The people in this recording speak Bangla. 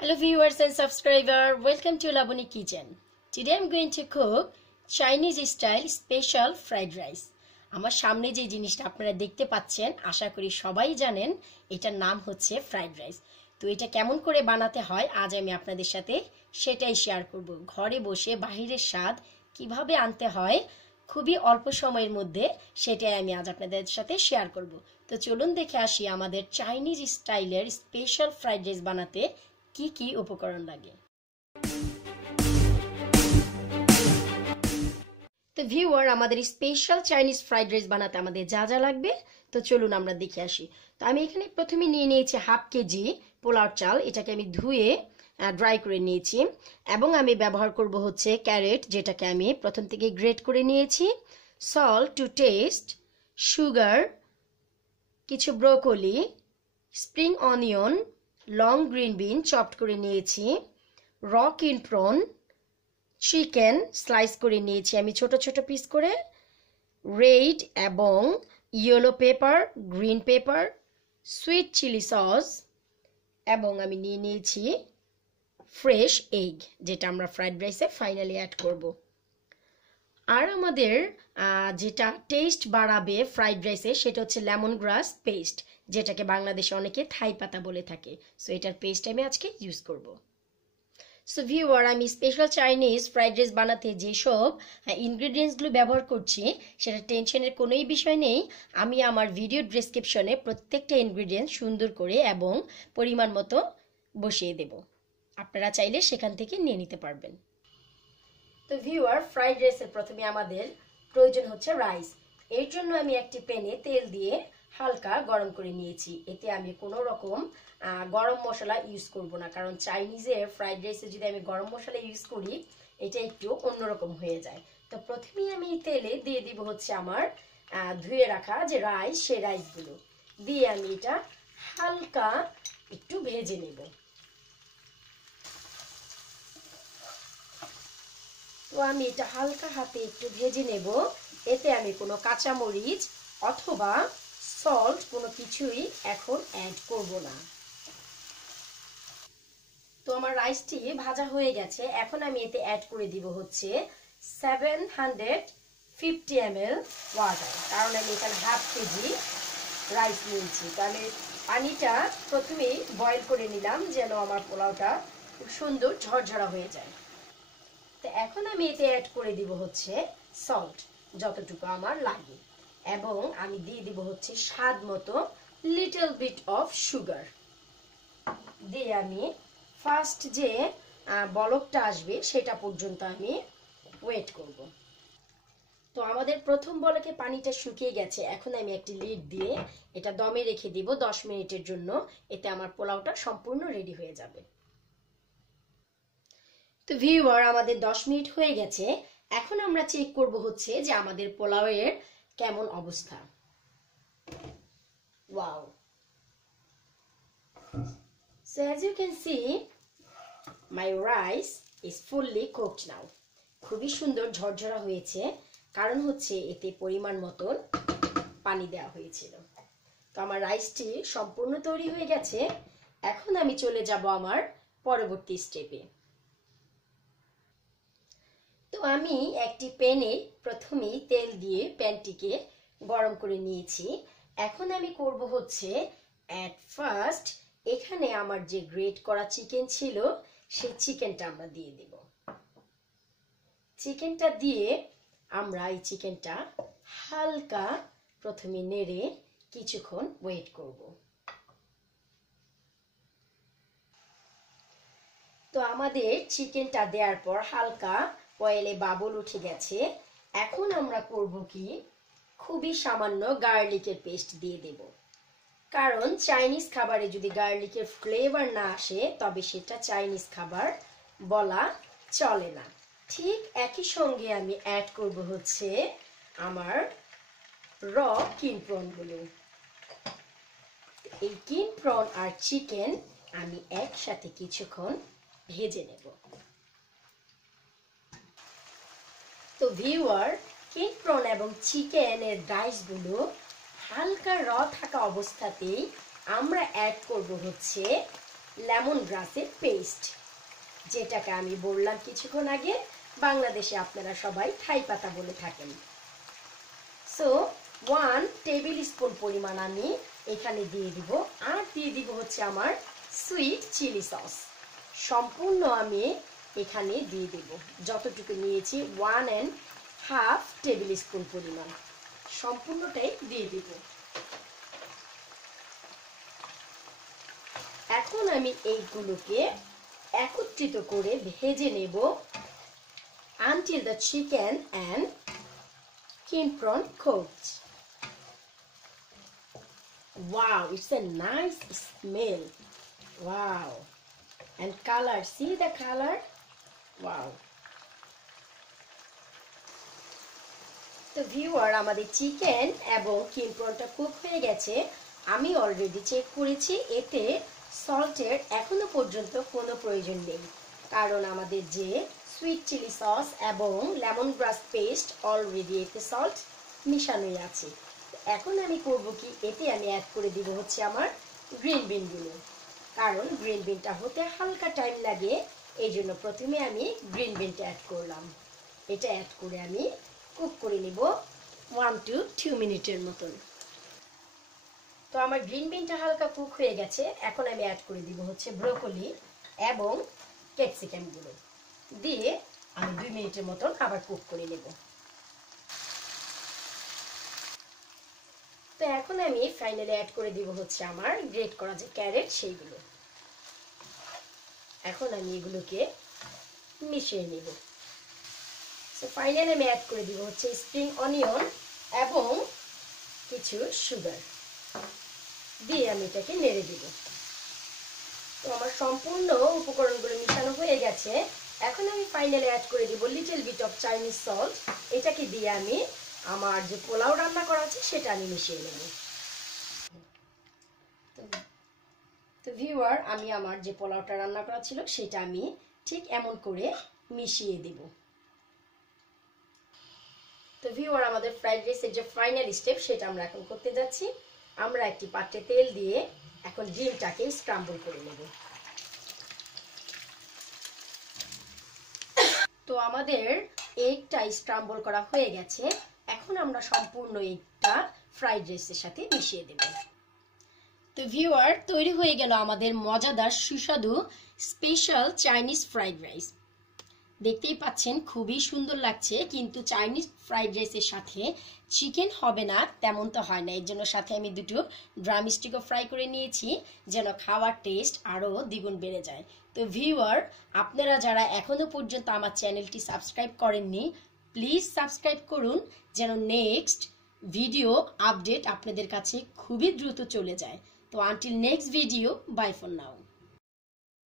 Hello viewers and subscribers, welcome to Labony Kitchen. Today I'm going to cook Chinese style special fried rice. আমার সামনে যে জিনিসটা আপনারা দেখতে পাচ্ছেন আশা করি সবাই জানেন এটার নাম হচ্ছে ফ্রাইড রাইস। তো এটা কেমন করে বানাতে হয় আজ আমি আপনাদের সাথে সেটাই শেয়ার করব। ঘরে বসে বাহিরের স্বাদ কিভাবে আনতে হয় খুবই অল্প সময়ের মধ্যে সেটাই আমি আজ আপনাদের সাথে শেয়ার করব। তো চলুন দেখে আসি আমাদের চাইনিজ স্টাইলের স্পেশাল ফ্রাইড রাইস বানাতে কি কি উপকরণ লাগে। তো ভিউয়ার আমাদের স্পেশাল চাইনিজ ফ্রাইড রাইস বানাতে আমাদের যা যা লাগবে তো চলুন আমরা দেখে আসি। তো আমি এখানে প্রথমে নিয়ে নিয়েছি হাফ কেজি পোলাও চাল, এটাকে আমি ধুয়ে ড্রাই করে নিয়েছি এবং আমি ব্যবহার করব হচ্ছে ক্যারেট, যেটাকে আমি প্রথম থেকে গ্রেট করে নিয়েছি, সল্ট টু টেস্ট, সুগার, কিছু broccoli, spring onion, long green bean chopped করে নিয়েছি, র কিন প্রন, চিকেন স্লাইস করে নিয়েছি আমি ছোট ছোট পিস করে, রেড এবং yellow pepper, green pepper, sweet chilli sauce এবং আমি নিয়ে নিয়েছি ফ্রেশ এগ, যেটা আমরা ফ্রাইড রাইসে ফাইনালি অ্যাড করব। আর আমাদের যেটা টেস্ট বাড়াবে ফ্রাইড রাইসে সেটা হচ্ছে লেমন গ্রাস পেস্ট, যেটাকে বাংলাদেশে অনেকে থাই পাতা বলে থাকে। সো এটার পেস্ট আমি আজকে ইউজ করব। সো ভিউয়ার আমি স্পেশাল চাইনিজ ফ্রাইড রাইস বানাতে যেসব ইনগ্রিডিয়েন্টসগুলো ব্যবহার করছি সেটা টেনশনের কোনোই বিষয় নেই। আমি আমার ভিডিও ডেসক্রিপশনে প্রত্যেকটা ইনগ্রিডিয়েন্ট সুন্দর করে এবং পরিমাণ মতো বসিয়ে দেব, আপনারা চাইলে সেখান থেকে নিয়ে নিতে পারবেন। তো ভিউয়ার ফ্রাইড রাইসের প্রথমে আমাদের প্রয়োজন হচ্ছে রাইস। এর জন্য আমি একটি প্যানে তেল দিয়ে হালকা গরম করে নিয়েছি। এতে আমি কোনো রকম গরম মশলা ইউজ করব না, কারণ চাইনিজের ফ্রাইড রাইসে যদি আমি গরম মশলা ইউজ করি এটা একটু অন্যরকম হয়ে যায়। তো প্রথমেই আমি তেলে দিয়ে দিব হচ্ছে আমার ধুয়ে রাখা যে রাইস, সেই রাইসগুলো দিয়ে আমি এটা হালকা একটু ভেজে নেব। তো আমি এটা হালকা হাতে একটু ভেজে নেব। এতে আমি কোনো কাঁচামরিচ অথবা সল্ট কোনো কিছুই এখন অ্যাড করব না। তো আমার রাইসটি ভাজা হয়ে গেছে, এখন আমি এতে অ্যাড করে দিব হচ্ছে 750 ml ওয়াটার, কারণ আমি এখানে হাফ কেজি রাইস নিয়েছি। তো আমি পানিটা প্রথমেই বয়েল করে নিলাম যেন আমার পোলাওটা খুব সুন্দর ঝরঝরা হয়ে যায়। তো এখন আমি এতে অ্যাড করে দিব হচ্ছে সল্ট যতটুকু আমার লাগে, এবং আমি দিয়ে দিব হচ্ছে স্বাদ মতো লিটল বিট অফ সুগার দিয়ে আমি ফার্স্ট যে বলকটা আসবে সেটা পর্যন্ত আমি ওয়েট করব। তো আমাদের প্রথম বলকে পানিটা শুকিয়ে গেছে, এখন আমি একটি লিড দিয়ে এটা দমে রেখে দিব 10 মিনিটের জন্য। এতে আমার পোলাওটা সম্পূর্ণ রেডি হয়ে যাবে। তো ভিউয়ার আমাদের 10 মিনিট হয়ে গেছে, এখন আমরা চেক করব হচ্ছে যে আমাদের পোলাওয়ের কেমন অবস্থা। Wow! So as you can see, my rice is fully cooked now. খুবই সুন্দর ঝরঝরা হয়েছে, কারণ হচ্ছে এতে পরিমাণ মতন পানি দেওয়া হয়েছিল। তো আমার রাইসটি সম্পূর্ণ তৈরি হয়ে গেছে, এখন আমি চলে যাব আমার পরবর্তী স্টেপে। তো আমি একটি প্যানে প্রথমেই তেল দিয়ে প্যানটিকে গরম করে নিয়েছি। এখন আমি করব হচ্ছে এট ফার্স্ট এখানে আমার যে গ্রেট করা চিকেন ছিল সেই চিকেনটা আমরা দিয়ে দেব। চিকেনটা দিয়ে আমরা এই চিকেনটা হালকা প্রথমে নেড়ে কিছুক্ষণ ওয়েট করব। তো আমাদের চিকেনটা দেওয়ার পর হালকা অয়েলে বাবল উঠে গেছে। এখন আমরা করব কি, খুবই সামান্য গার্লিকের পেস্ট দিয়ে দেব, কারণ চাইনিজ খাবারে যদি গার্লিকের ফ্লেভার না আসে তবে সেটা চাইনিজ খাবার বলা চলে না। ঠিক একই সঙ্গে আমি অ্যাড করব হচ্ছে আমার র কিন প্রনগুলো। এই কিন প্রন আর চিকেন আমি একসাথে কিছুক্ষণ ভেজে নেব। তো ভিউয়ার কিন প্রন এবং চিকেনের রাইসগুলো হালকা র থাকা অবস্থাতেই আমরা অ্যাড করব হচ্ছে লেমন গ্রাসের পেস্ট, যেটাকে আমি বললাম কিছুক্ষণ আগে বাংলাদেশে আপনারা সবাই থাই পাতা বলে থাকেন। সো 1 টেবিল স্পুন পরিমাণ আমি এখানে দিয়ে দিব। আর দিয়ে দিব হচ্ছে আমার সুইট চিলি সস, সম্পূর্ণ আমি এখানে দিয়ে দেব। যতটুকু নিয়েছি 1.5 টেবিল স্পুন পরিমাণ সম্পূর্ণটাই দিয়ে দেব। এখন আমি এইগুলোকে একত্রিত করে ভেজে নেব until the chicken and king prawn coats. Wow, it's a nice smell. Wow. And color, see the color? Wow. তো ভিউয়ার, আমাদের চিকেন এবং কিং প্রনটা কুক হয়ে গেছে। আমি অলরেডি চেক করেছি, এতে সল্টের এখনো পর্যন্ত কোনো প্রয়োজন নেই, কারণ আমাদের যে সুইট চিলি সস এবং লেমন গ্রাস পেস্ট অলরেডি এতে সল্ট মিশানোই আছে। এখন আমি করব কি, এতে আমি অ্যাড করে দিব হচ্ছে আমার গ্রিন বিনগুলো, কারণ গ্রিন বিনটা হতে হালকা টাইম লাগে, এই জন্য প্রথমে আমি গ্রিন বিনটা অ্যাড করলাম। এটা অ্যাড করে আমি কুক করে নিব 1 to 2 মিনিটের মতন। তো আমার গ্রিন বিনটা হালকা কুক হয়ে গেছে। এখন আমি অ্যাড করে দিব হচ্ছে ব্রোকলি এবং ক্যাপসিকামগুলো দিয়ে আমি 2 মিনিটের মতন আবার কুক করে নেব। তো এখন আমি ফাইনালি অ্যাড করে দিব হচ্ছে আমার গ্রেট করা যে ক্যারেট, সেইগুলো। এখন আমি এগুলোকে মিশিয়ে নেব। সো ফাইনালি আমি অ্যাড করে দিব হচ্ছে স্প্রিং অনিয়ন এবং কিছু সুগার দিয়ে আমি এটাকে নেড়ে দিব। তো আমার সম্পূর্ণ উপকরণগুলো মিশানো হয়ে গেছে। এখন আমি ফাইনালি অ্যাড করে দিব little bit of Chinese salt. এটাকে দিয়ে আমি আমার যে পোলাও রান্না করা আছে সেটা আমি মিশিয়ে নেব। তো ভিউয়ার, আমি আমার যে পোলাওটা রান্না করা ছিল সেটা আমি ঠিক এমন করে মিশিয়ে দেব। তো ভিউয়ার, আমাদের ফ্রাইড রাইসের যে ফাইনাল স্টেপ সেটা আমরা এখন করতে যাচ্ছি। আমরা একটি পাত্রে তেল দিয়ে এখন ডিমটাকে স্ক্রাম্বল করে নেব। তো আমাদের এগটা স্ক্রাম্বল করা হয়ে গেছে। এখন আমরা সম্পূর্ণ এগটা ফ্রাইড রাইসের সাথে মিশিয়ে দেব। তো ভিউয়ার, তৈরি হয়ে গেল আমাদের মজাদার সুস্বাদু স্পেশাল চাইনিজ ফ্রাইড রাইস। দেখতেই পাচ্ছেন খুবই সুন্দর লাগছে, কিন্তু চাইনিজ ফ্রাইড রাইসের সাথে চিকেন হবে না তেমন তো হয় না, এর জন্য সাথে আমি দুটো ড্রাম স্টিকও ফ্রাই করে নিয়েছি যেন খাওয়ার টেস্ট আরও দ্বিগুণ বেড়ে যায়। তো ভিউয়ার, আপনারা যারা এখনো পর্যন্ত আমার চ্যানেলটি সাবস্ক্রাইব করেননি, প্লিজ সাবস্ক্রাইব করুন যেন নেক্সট ভিডিও আপডেট আপনাদের কাছে খুবই দ্রুত চলে যায়। তো until next video, bye for now.